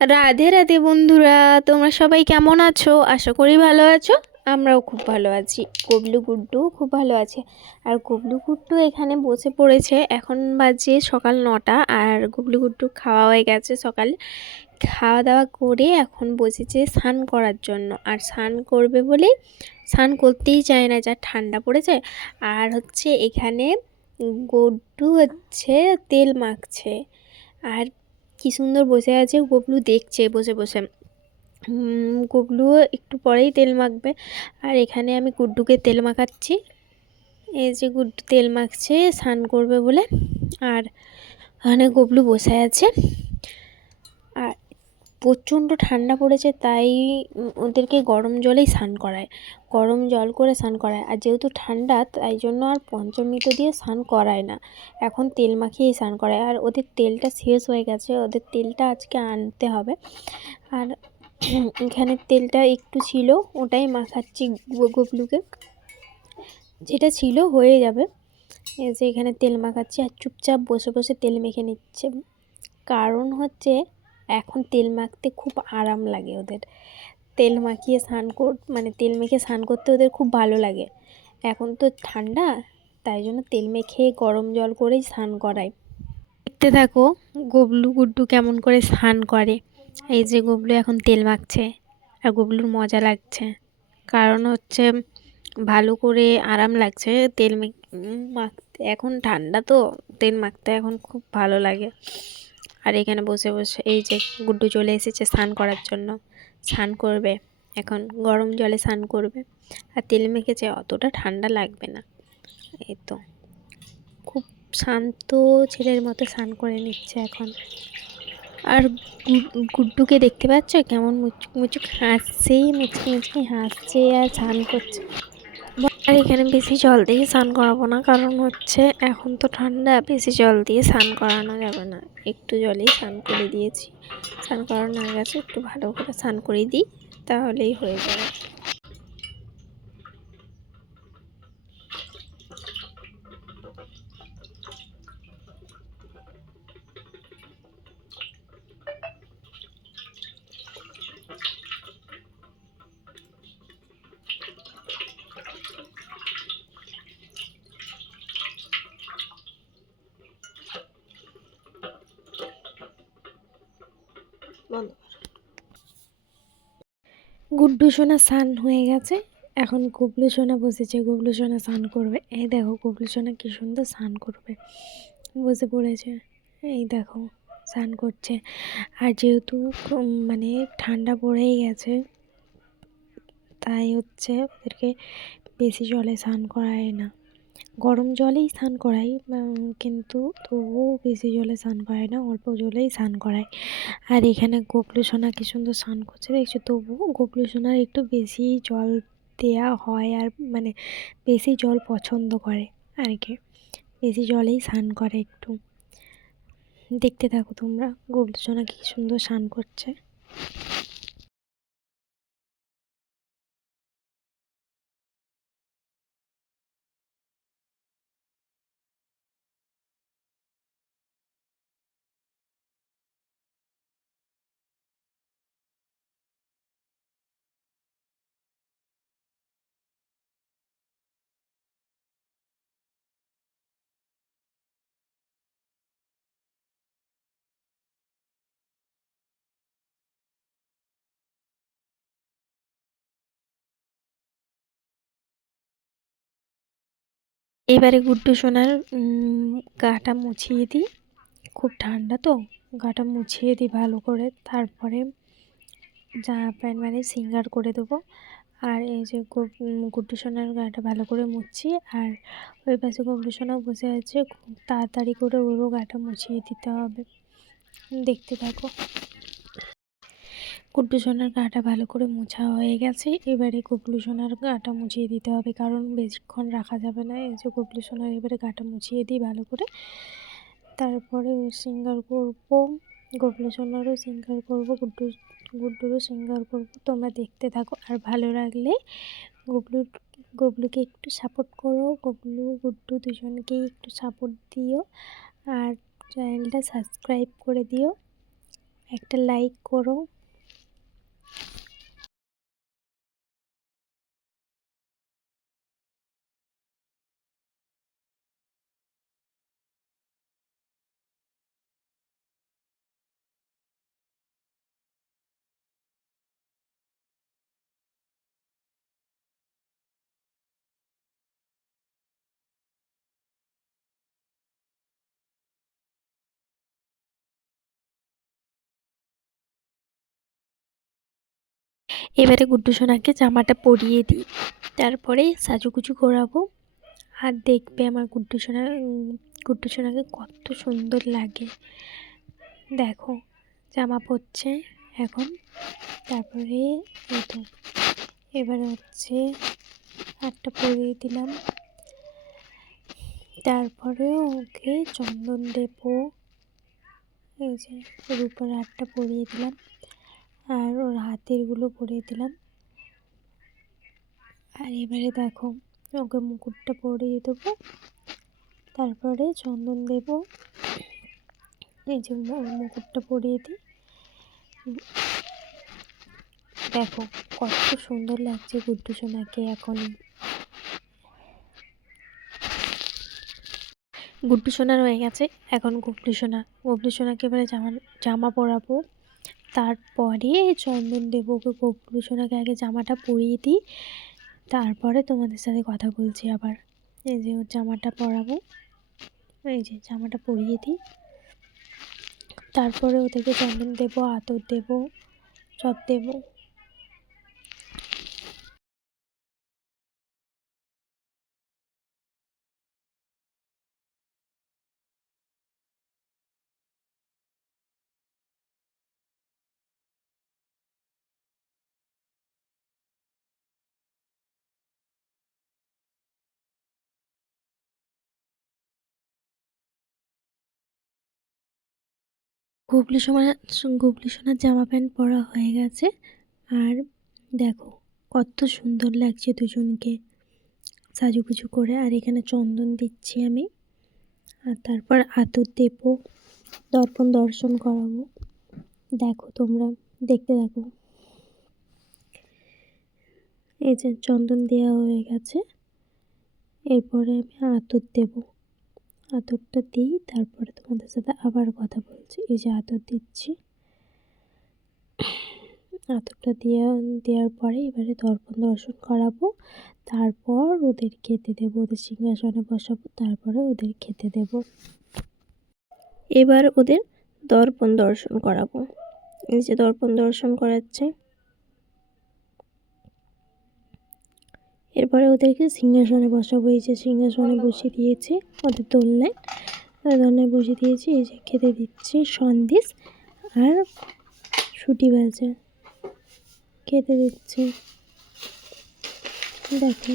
রাধে রাধে বন্ধুরা, তোমরা সবাই কেমন আছো? আশা করি ভালো আছো। আমরাও খুব ভালো আছি। গুবলু গুড্ডু খুব ভালো আছে। আর গুবলু গুড্ডু এখানে বসে পড়েছে। এখন বাজে সকাল 9টা। আর গুবলু গুড্ডু খাওয়া হয়ে গেছে সকালে। খাওয়া দাওয়া করে এখন বসেছে স্নান করার জন্য। আর স্নান করবে বলেই স্নান করতেই চায় না, যা ঠান্ডা পড়েছে। আর হচ্ছে এখানে গুড্ডু হচ্ছে তেল মাখছে। আর কি সুন্দর বসে আছে, গুবলু দেখছে বসে বসে। গুবলু একটু পরেই তেল মাখবে। আর এখানে আমি গুড্ডুকে তেল মাখাচ্ছি। এই যে গুড্ডু তেল মাখছে স্নান করবে বলে। আর ওখানে গুবলু বসে আছে। আর প্রচণ্ড ঠান্ডা পড়েছে, তাই ওদেরকে গরম জলেই স্নান করায়। গরম জল করে স্নান করায়। আর যেহেতু ঠান্ডা, তাই জন্য আর পঞ্চমৃত দিয়ে স্নান করায় না, এখন তেল মাখিয়েই স্নান করায়। আর ওদের তেলটা শেষ হয়ে গেছে, ওদের তেলটা আজকে আনতে হবে। আর এখানে তেলটা একটু ছিল, ওটাই মাখাচ্ছি গুবলুকে। যেটা ছিল হয়ে যাবে। এই যে এখানে তেল মাখাচ্ছি আর চুপচাপ বসে বসে তেল মেখে নিচ্ছে। কারণ হচ্ছে এখন তেল মাখতে খুব আরাম লাগে ওদের। তেল মাখিয়ে তেল মেখে স্নান করতে ওদের খুব ভালো লাগে। এখন তো ঠান্ডা, তাই জন্য তেল মেখে গরম জল করেই স্নান করায়। দেখতে থাকো গুবলু গুড্ডু কেমন করে স্নান করে। এই যে গুবলু এখন তেল মাখছে। আর গুবলুর মজা লাগছে, কারণ হচ্ছে ভালো করে আরাম লাগছে তেল মাখতে। এখন ঠান্ডা তো, তেল মাখতে এখন খুব ভালো লাগে। আর এখানে বসে বসে এই যে গুড্ডু চলে এসেছে স্নান করার জন্য। স্নান করবে এখন, গরম জলে স্নান করবে। আর তেল মেখেছে, অতটা ঠান্ডা লাগবে না। এই তো খুব শান্ত ছেলের মতো স্নান করে নিচ্ছে এখন। আর গুড্ডুকে দেখতে পাচ্ছ কেমন মুচুক মুচুক হাসছে, মুচকি মুচকি হাসছে আর স্নান করছে। আর এখানে বেশি জল দিয়ে স্নান করাবো না, কারণ হচ্ছে এখন তো ঠান্ডা, বেশি জল দিয়ে স্নান করানো যাবে না। একটু জলেই স্নান করে দিয়েছি। স্নান করানো হয়ে গেছে, একটু ভালো করে স্নান করে দিই, তাহলেই হয়ে যাবে। গুড্ডু সোনা স্নান হয়ে গেছে। এখন গুবলু সোনা বসেছে, গুবলু সোনা স্নান করবে। এই দেখো গুবলু সোনা কি সুন্দর স্নান করবে, বসে পড়েছে। এই দেখো স্নান করছে। আর যেহেতু মানে ঠান্ডা পড়েই গেছে, তাই হচ্ছে ওদেরকে বেশি জলে স্নান করায় না, গরম জলেই স্নান করাই। কিন্তু তবুও বেশি জলে স্নান করায় না, অল্প জলেই স্নান করায়। আর এখানে গুবলু সোনা কি সুন্দর স্নান করছে দেখছো। তবুও গুবলু সোনার একটু বেশি জল দেয়া হয়, আর বেশি জল পছন্দ করে আর কি, বেশি জলেই স্নান করে একটু। দেখতে থাকো তোমরা গুবলু সোনা কি সুন্দর স্নান করছে। এবারে গুড্ডু সোনার গাটা মুছিয়ে দিই। খুব ঠান্ডা তো, গাটা মুছিয়ে দিই ভালো করে। তারপরে জামা প্যান্ট সিঙ্গার করে দেবো। আর এই যে গুড্ডু সোনার গাটা ভালো করে মুছছি। আর ওই পাশে গুড্ডু সোনাও বসে আছে, খুব তাড়াতাড়ি করে ওরও গাটা মুছিয়ে দিতে হবে। দেখতে থাকো। গুড্ডু সোনার গাটা ভালো করে মোছা হয়ে গেছে। এবারে গুবলু সোনার গাটা মুছিয়ে দিতে হবে, কারণ বেশিক্ষণ রাখা যাবে না। এই যে গুবলু সোনার এবারে গাটা মুছিয়ে দিই ভালো করে। তারপরে ওর সিঙ্গার করবো, গুবলু সোনারও সিঙ্গার করবো, গুড্ডুরও সিঙ্গার করবো। তোমরা দেখতে থাকো। আর ভালো লাগলে গুবলুকে একটু সাপোর্ট করো, গুবলু গুড্ডু দুজনকেই একটু সাপোর্ট দিও। আর চ্যানেলটা সাবস্ক্রাইব করে দিও। একটা লাইক করো। এবারে গুড্ডু সোনাকে জামাটা পরিয়ে দিই, তারপরে সাজুগুজু করাবো। আর দেখবে আমার গুড্ডু সোনাকে কত সুন্দর লাগে। দেখো জামা পরছে এখন। তারপরে এই তো এবারে হচ্ছে হাতটা পরিয়ে দিলাম, তারপরে ওকে চন্দন দেব। এই যে ওর উপরে হাতটা পরিয়ে দিলাম আর ওর হাতেরগুলো পরিয়ে দিলাম। আর এবারে দেখো ওকে মুকুটটা পরিয়ে দেবো, তারপরে চন্দন দেব। এই যে মুকুটটা পরিয়ে দিই। দেখো কত সুন্দর লাগছে গুড্ডু সোনাকে এখন। গুড্ডু সোনার হয়ে গেছে, এখন গুড্ডু সোনাকে এবারে জামা পরাবো, তারপরে চন্দন দেবো। ওকে গুড্ডু সোনাকে আগে জামাটা পরিয়ে দিই, তারপরে তোমাদের সাথে কথা বলছি আবার। এই যে ওর জামাটা পরাবো, এই যে জামাটা পরিয়ে দিই, তারপরে ওদেরকে চন্দন দেবো, আতর দেবো, সব দেবো। গুবলি সোনার জামা প্যান্ট পরা হয়ে গেছে। আর দেখো কত সুন্দর লাগছে দুজনকে সাজুগুজু করে। আর এখানে চন্দন দিচ্ছি আমি, আর তারপর আতর দেব, দর্পণ দর্শন করাবো। দেখো তোমরা দেখতে থাকো। এই যে চন্দন দেওয়া হয়ে গেছে, এরপরে আমি আতর দেব। আতরটা দিই, তারপরে তোমাদের সাথে আবার কথা বলছি। এই যে আতর দিচ্ছি, আতরটা দেওয়ার পরে এবারে দর্পণ দর্শন করাবো, তারপর ওদের খেতে দেবো, ওদের সিংহাসনে বসাবো, তারপরে ওদের খেতে দেব। এবার ওদের দর্পণ দর্শন করাবো। এই যে দর্পণ দর্শন করাচ্ছে। এরপরে ওদেরকে সিংহাসনে বসাবো। এই যে সিংহাসনে বসিয়ে দিয়েছি, ওদের দোলনায় বসিয়ে দিয়েছি। এই যে খেতে দিচ্ছি সন্দেশ আর শুঁটি ভাজা খেতে দিচ্ছি। দেখো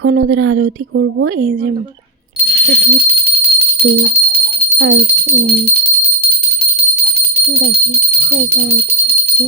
এখন ওদের আরতি করবো। এই যে প্রদীপ, ধূপ আর দেখো এই যে আরতি করছে।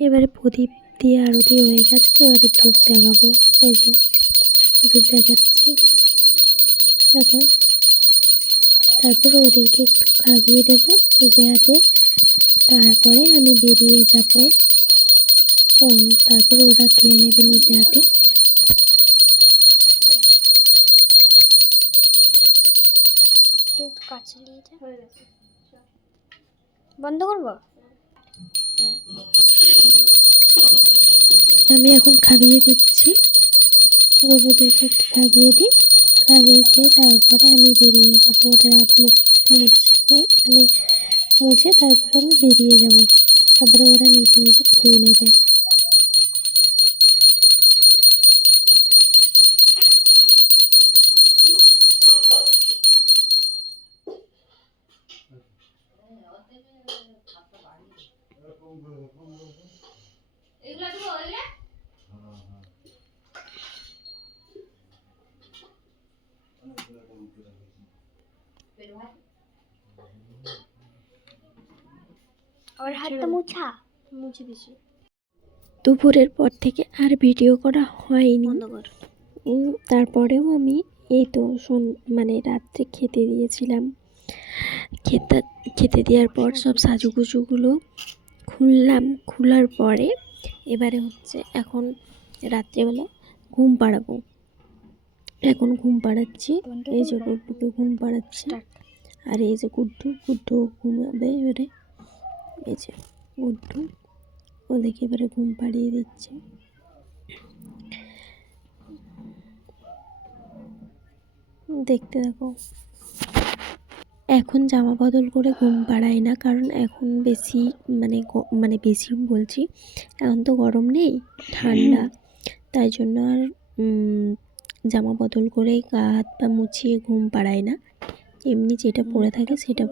এবারে প্রদীপ দিয়ে আরতি হয়ে গেছে, এবারে ধূপ দেখাবো। এই যে ধূপ দেখাচ্ছি এখন। তারপরে ওদেরকে একটু খাইয়ে দেবো নিজে হাতে, তারপরে আমি বেরিয়ে যাব। তারপরে ওরা খেয়ে নেবে নিজে হাতে। বন্ধ করবো। আমি এখন খাইয়ে দিচ্ছি গরুদেরকে, একটু খাইয়ে দিই। খাইয়ে দিয়ে তারপরে আমি বেরিয়ে যাবো ওদের হাত মুখ মুছে তারপরে আমি বেরিয়ে যাব, তারপরে ওরা নিজে নিজে খেয়ে নেবে। মুছে দিছি। দুপুরের পর থেকে আর ভিডিও করা হয়নি। তারপরেও আমি এই তো রাত্রে খেতে দিয়েছিলাম। খেতে দেওয়ার পর সব সাজুগুজুগুলো খুললাম। খোলার পরে এবারে হচ্ছে এখন রাত্রেবেলা ঘুম পাড়াবো। এখন ঘুম পাড়াচ্ছি, এই যে গুড্ডুকে ঘুম পাড়াচ্ছি। আর এই যে গুড্ডু ঘুমাবে এবারে। এই যে গুড্ডু ওদেরকে এবারে ঘুম পাড়িয়ে দিচ্ছে। দেখতে থাকো। এখন জামা বদল করে ঘুম পাড়াই না, কারণ এখন বেশি বেশি বলছি, এখন তো গরম নেই, ঠান্ডা, তাই জন্য আর জামা বদল করে গা হাত পা মুছিয়ে ঘুম পাড়াই না। এমনি যেটা পরে থাকে সেটা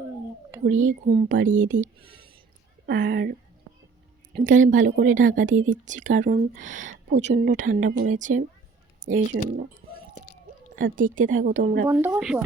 পরিয়ে ঘুম পাড়িয়ে দিই। আর এখানে ভালো করে ঢাকা দিয়ে দিচ্ছি, কারণ প্রচণ্ড ঠান্ডা পড়েছে এই জন্য। আর দেখতে থাকো তোমরা। বন্ধ করবো।